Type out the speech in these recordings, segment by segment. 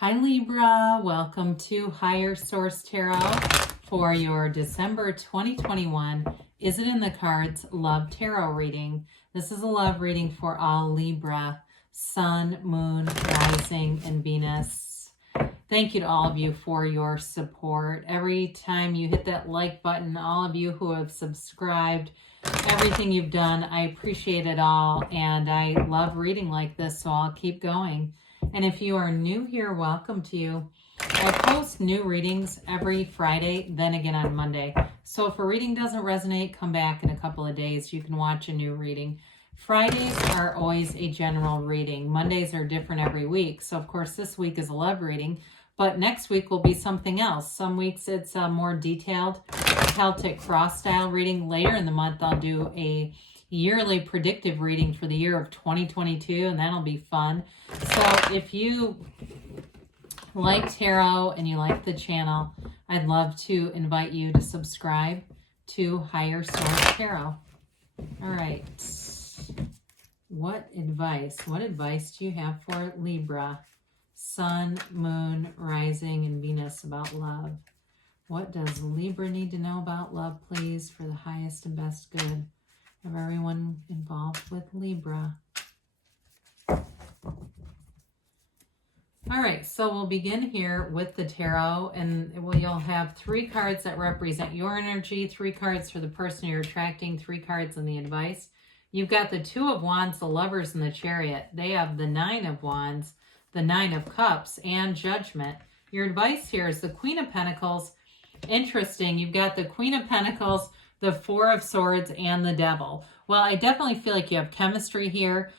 Hi Libra, welcome to Higher Source Tarot for your December 2021 Is It in the Cards Love Tarot reading. This is a love reading for all Libra, Sun, Moon, Rising, and Venus. Thank you to all of you for your support. Every time you hit that like button, all of you who have subscribed, everything you've done, I appreciate it all, and I love reading like this, so I'll keep going. And if you are new here, welcome to you. I post new readings every Friday, then again on Monday. So if a reading doesn't resonate, come back in a couple of days. You can watch a new reading. Fridays are always a general reading. Mondays are different every week. So of course this week is a love reading, but next week will be something else. Some weeks it's a more detailed Celtic cross style reading. Later in the month I'll do a yearly predictive reading for the year of 2022, and that'll be fun. So if you like tarot and you like the channel, I'd love to invite you to subscribe to Higher Source Tarot. All right. What advice do you have for Libra, Sun, Moon, Rising, and Venus about love? What does Libra need to know about love, please, for the highest and best good of everyone involved with Libra? All right, so we'll begin here with the tarot, and you'll have 3 cards that represent your energy, 3 cards for the person you're attracting, 3 cards in the advice. You've got the 2 of Wands, the Lovers, and the Chariot. They have the 9 of Wands, the 9 of Cups, and Judgment. Your advice here is the Queen of Pentacles. Interesting, you've got the Queen of Pentacles, the 4 of Swords, and the Devil. Well, I definitely feel like you have chemistry here.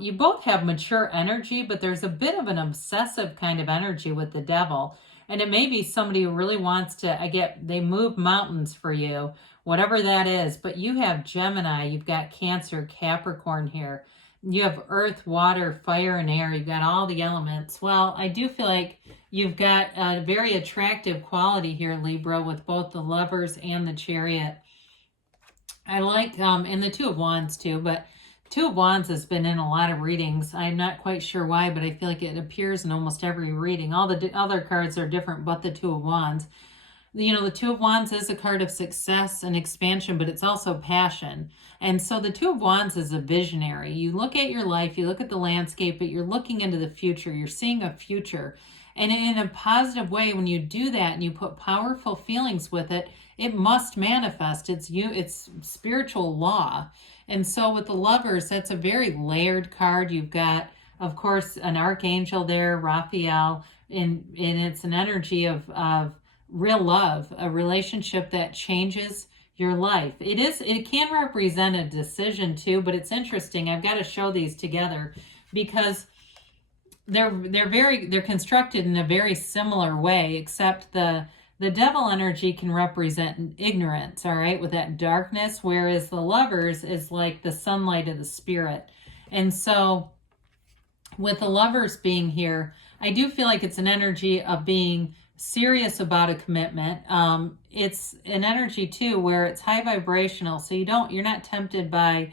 You both have mature energy, but there's a bit of an obsessive kind of energy with the Devil. And it may be somebody who really wants to, they move mountains for you, whatever that is. But you have Gemini, you've got Cancer, Capricorn here. You have Earth, Water, Fire, and Air. You've got all the elements. Well, I do feel like you've got a very attractive quality here, Libra, with both the Lovers and the Chariot. I like, and the 2 of Wands too, but 2 of Wands has been in a lot of readings. I'm not quite sure why, but I feel like it appears in almost every reading. All the other cards are different, but the 2 of Wands. You know, the 2 of Wands is a card of success and expansion, but it's also passion. And so the 2 of Wands is a visionary. You look at your life, you look at the landscape, but you're looking into the future. You're seeing a future. And in a positive way, when you do that and you put powerful feelings with it, it must manifest. It's spiritual law. And so with the Lovers, that's a very layered card. You've got, of course, an archangel there, Raphael, and it's an energy of real love, a relationship that changes your life. It can represent a decision too, but it's interesting. I've got to show these together because they're constructed in a very similar way, except the Devil energy can represent ignorance, all right, with that darkness, whereas the Lovers is like the sunlight of the spirit. And so with the Lovers being here, I do feel like it's an energy of being serious about a commitment. It's an energy too where it's high vibrational, so you're not tempted by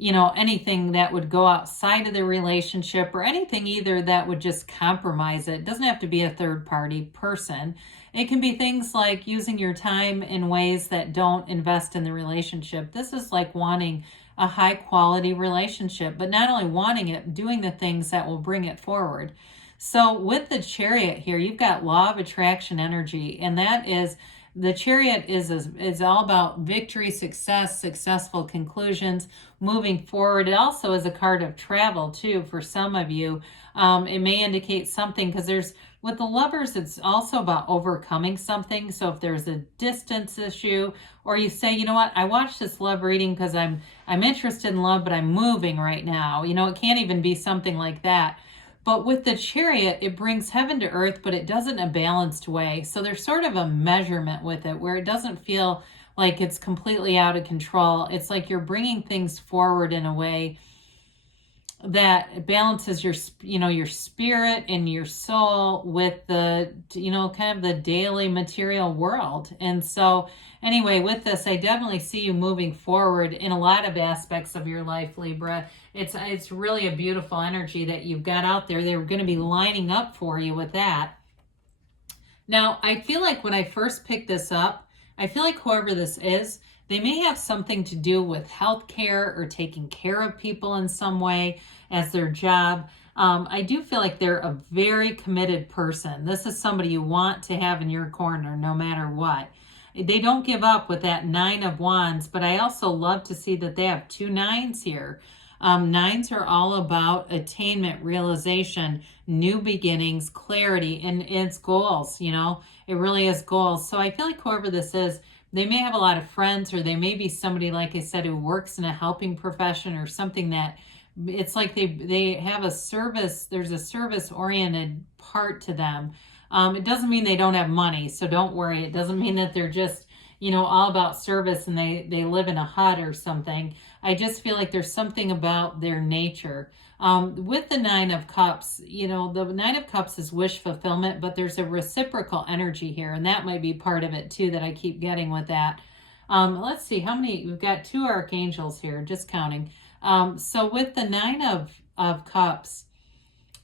anything that would go outside of the relationship or anything either that would just compromise it. It doesn't have to be a third party person. It can be things like using your time in ways that don't invest in the relationship. This is like wanting a high quality relationship, but not only wanting it, doing the things that will bring it forward. So with the Chariot here, you've got law of attraction energy, and that is, the Chariot is all about victory, success, successful conclusions, moving forward. It also is a card of travel too for some of you. It may indicate something because with the Lovers, it's also about overcoming something. So if there's a distance issue, or you say, you know what, I watched this love reading because I'm interested in love, but I'm moving right now. It can't even be something like that. But with the Chariot, it brings heaven to earth, but it does it in a balanced way. So there's sort of a measurement with it where it doesn't feel like it's completely out of control. It's like you're bringing things forward in a way that balances your, your spirit and your soul with the, kind of the daily material world. And so anyway, with this, I definitely see you moving forward in a lot of aspects of your life, Libra. It's really a beautiful energy that you've got out there. They're going to be lining up for you with that. Now, I feel like when I first picked this up, I feel like whoever this is, they may have something to do with healthcare or taking care of people in some way as their job. I do feel like they're a very committed person. This is somebody you want to have in your corner no matter what. They don't give up with that 9 of Wands, but I also love to see that they have 2 9s here. 9s are all about attainment, realization, new beginnings, clarity, and it's goals, it really is goals. So I feel like whoever this is, they may have a lot of friends, or they may be somebody, like I said, who works in a helping profession or something that it's like they have a service, there's a service-oriented part to them. It doesn't mean they don't have money, so don't worry. It doesn't mean that they're just, all about service and they live in a hut or something. I just feel like there's something about their nature. With the 9 of Cups, the 9 of Cups is wish fulfillment, but there's a reciprocal energy here, and that might be part of it too that I keep getting with that. Let's see, how many, we've got 2 archangels here, just counting. So with the 9 of Cups,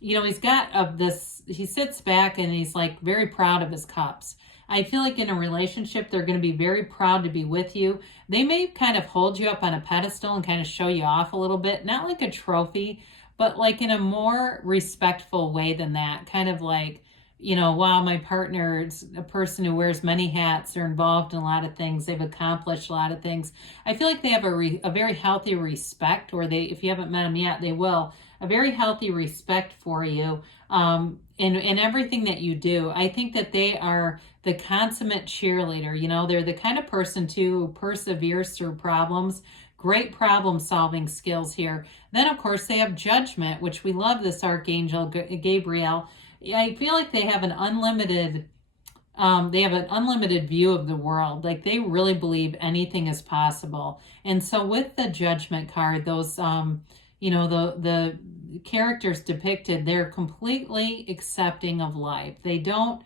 he's got this, he sits back and he's like very proud of his cups. I feel like in a relationship, they're going to be very proud to be with you. They may kind of hold you up on a pedestal and kind of show you off a little bit, not like a trophy, but like in a more respectful way than that. Kind of like, wow, my partner is a person who wears many hats. They're involved in a lot of things. They've accomplished a lot of things. I feel like they have a very healthy respect, or if you haven't met them yet, they will. A very healthy respect for you in everything that you do. I think that they are the consummate cheerleader. They're the kind of person too who perseveres through problems. Great problem solving skills here. Then of course they have judgment, which we love this Archangel Gabriel. I feel like they have an unlimited view of the world. Like they really believe anything is possible. And so with the Judgment card, those the characters depicted, they're completely accepting of life. They don't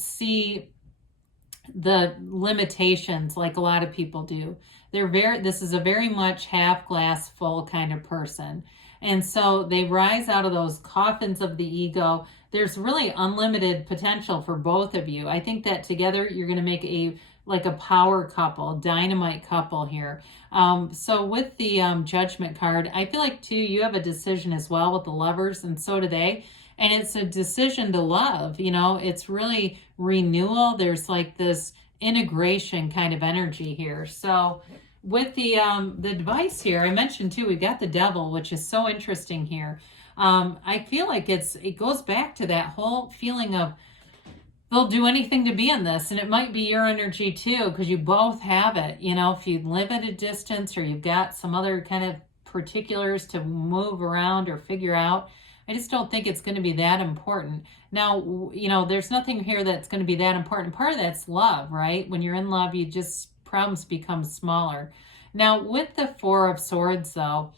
see the limitations like a lot of people do. This is a very much half glass full kind of person. And so they rise out of those coffins of the ego. There's really unlimited potential for both of you. I think that together you're going to make a power couple, dynamite couple here. So with the Judgment card, I feel like too, you have a decision as well with the Lovers, and so do they. And it's a decision to love, it's really renewal. There's like this integration kind of energy here. So with the device here, I mentioned too, we've got the Devil, which is so interesting here. I feel like it goes back to that whole feeling of they'll do anything to be in this, and it might be your energy too, because you both have it. If you live at a distance or you've got some other kind of particulars to move around or figure out, I just don't think it's going to be that important. Now, there's nothing here that's going to be that important. Part of that's love, right? When you're in love, problems become smaller. Now, with the 4 of Swords, though,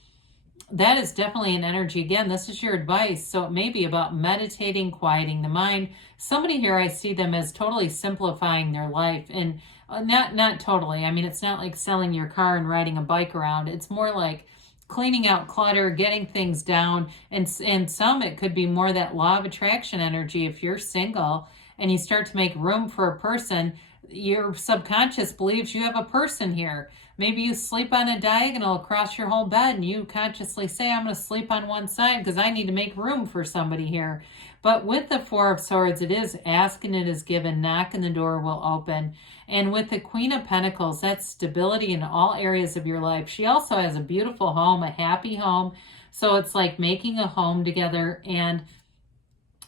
that is definitely an energy. Again, this is your advice. So it may be about meditating, quieting the mind. Somebody here, I see them as totally simplifying their life. And not totally. I mean, it's not like selling your car and riding a bike around. It's more like cleaning out clutter, getting things down. And some, it could be more that law of attraction energy. If you're single and you start to make room for a person, your subconscious believes you have a person here. Maybe you sleep on a diagonal across your whole bed and you consciously say, I'm going to sleep on one side because I need to make room for somebody here. But with the 4 of Swords, it is ask and it is given, knock and the door will open. And with the Queen of Pentacles, that's stability in all areas of your life. She also has a beautiful home, a happy home. So it's like making a home together. And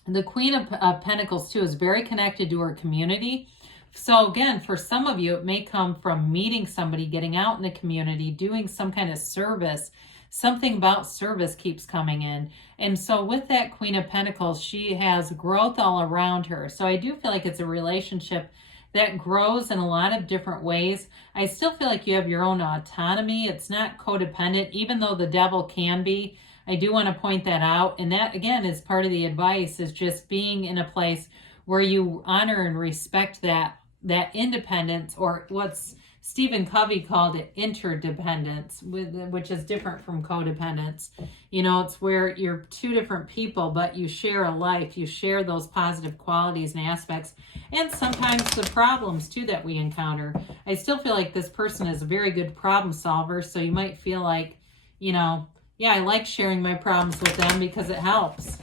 the Queen of Pentacles too is very connected to her community. So again, for some of you, it may come from meeting somebody, getting out in the community, doing some kind of service. Something about service keeps coming in. And so with that Queen of Pentacles, she has growth all around her. So I do feel like it's a relationship that grows in a lot of different ways. I still feel like you have your own autonomy. It's not codependent, even though the Devil can be. I do want to point that out. And that, again, is part of the advice, is just being in a place where you honor and respect that independence, or what's Stephen Covey called it interdependence, which is different from codependence. You know, it's where you're two different people, but you share a life. You share those positive qualities and aspects, and sometimes the problems too that we encounter. I still feel like this person is a very good problem solver, so you might feel like, you know, yeah, I like sharing my problems with them because it helps.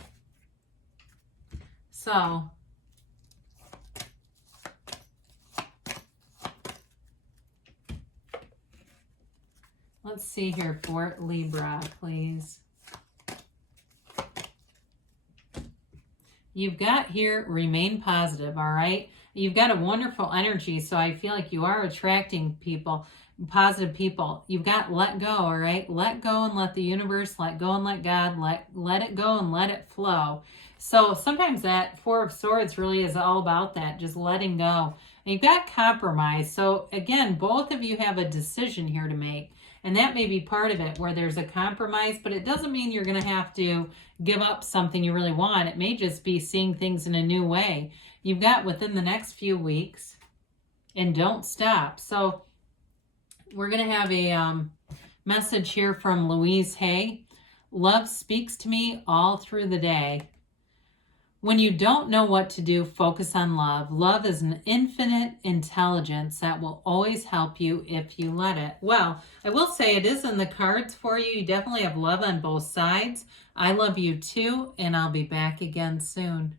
So let's see here for Libra, please. You've got here, remain positive, all right? You've got a wonderful energy, so I feel like you are attracting people, positive people. You've got let go, all right? Let go and let the universe, let go and let God, let it go and let it flow. So sometimes that Four of Swords really is all about that, just letting go. And you've got compromise. So again, both of you have a decision here to make. And that may be part of it, where there's a compromise, but it doesn't mean you're going to have to give up something you really want. It may just be seeing things in a new way. You've got within the next few weeks, and don't stop. So we're going to have a message here from Louise Hay. Love speaks to me all through the day. When you don't know what to do, focus on love. Love is an infinite intelligence that will always help you if you let it. Well, I will say it is in the cards for you. You definitely have love on both sides. I love you too, and I'll be back again soon.